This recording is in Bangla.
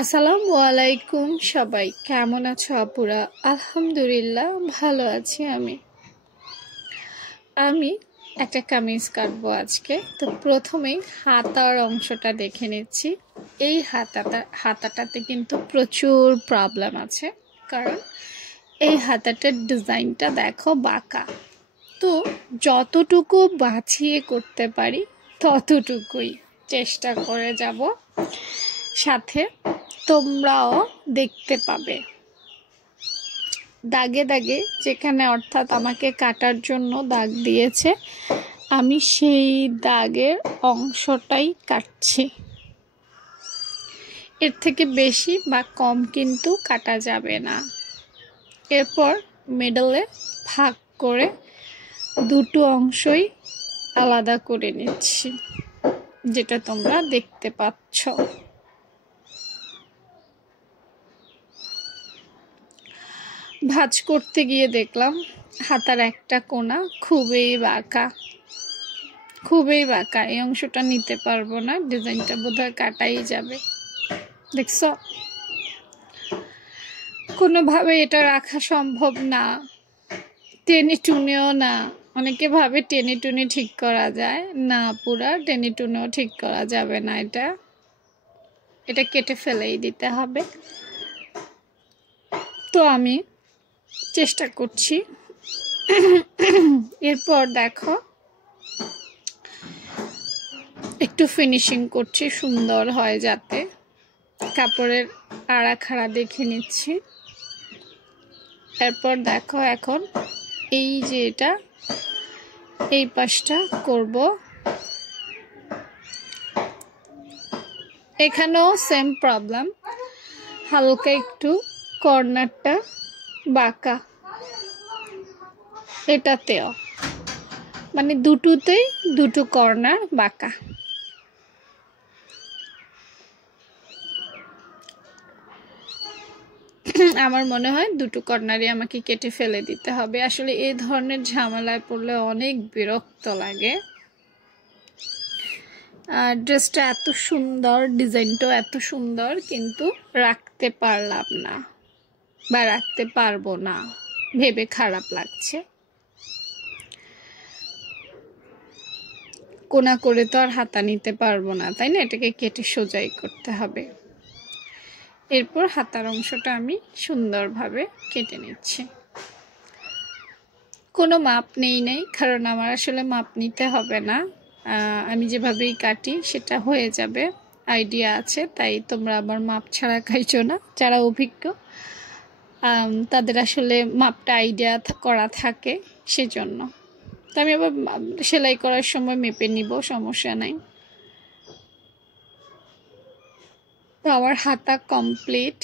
আসসালামু আলাইকুম সবাই, কেমন আছো আপুরা? আলহামদুলিল্লাহ ভালো আছি। আমি একটা কামিজ কাটবো আজকে। তো প্রথমেই হাতার অংশটা দেখে নিচ্ছি। এই হাতাটাতে কিন্তু প্রচুর প্রবলেম আছে, কারণ এই হাতাটার ডিজাইনটা দেখো বাঁকা। তো যতটুকু বাছিয়ে করতে পারি ততটুকুই চেষ্টা করে যাব, সাথে তোমরাও দেখতে পাবে। দাগে দাগে যেখানে অর্থাৎ আমাকে কাটার জন্য দাগ দিয়েছে, আমি সেই দাগের অংশটাই কাটছি। এর থেকে বেশি বা কম কিন্তু কাটা যাবে না। এরপর মিডলে ভাগ করে দুটো অংশই আলাদা করে নিচ্ছি, যেটা তোমরা দেখতে পাচ্ছ। ভাঁজ করতে গিয়ে দেখলাম হাতার একটা কোণা খুবই বাঁকা। এই অংশটা নিতে পারবো না, ডিজাইনটা বোধহয় কাটাই যাবে। দেখছো, কোনোভাবে এটা রাখা সম্ভব না, টেনে টুনেও না। অনেকে ভাবে টেনে টুনে ঠিক করা যায় না, পুরা টেনে টুনেও ঠিক করা যাবে না। এটা কেটে ফেলেই দিতে হবে। তো আমি চেষ্টা করছি। এরপর দেখো একটু ফিনিশিং করছি, সুন্দর হয় যাতে। কাপড়ের আড়া খাড়া দেখে নিচ্ছি। এরপর দেখো এখন এই যে এটা এই পাশটা করব। এখানেও সেম প্রবলেম, হালকা একটু কর্নারটা বাঁকা। এটাতেও মানে দুটোতেই দুটো কর্নার বাঁকা। আমার মনে হয় দুটো কর্নারই আমাকে কেটে ফেলে দিতে হবে। আসলে এই ধরনের ঝামেলায় পড়লে অনেক বিরক্ত লাগে। আর ড্রেসটা এত সুন্দর, ডিজাইনটাও এত সুন্দর, কিন্তু রাখতে পারলাম না বা রাখতে পারবো না ভেবে খারাপ লাগছে। কোনা করে তো আর হাতা নিতে পারবো না, তাই না? এটাকে কেটে সোজাই করতে হবে। এরপর হাতার অংশটা আমি সুন্দরভাবে কেটে নিচ্ছি। কোনো মাপ নেই, কারণ আমার আসলে মাপ নিতে হবে না। আমি যেভাবেই কাটি সেটা হয়ে যাবে, আইডিয়া আছে। তাই তোমরা আবার মাপ ছাড়া খাইছো না। যারা অভিজ্ঞ তাদের আসলে মাপটা আইডিয়া করা থাকে, সেজন্য। তো আমি আবার সেলাই করার সময় মেপে নিব, সমস্যা নাই। তো আমার হাতা কমপ্লিট।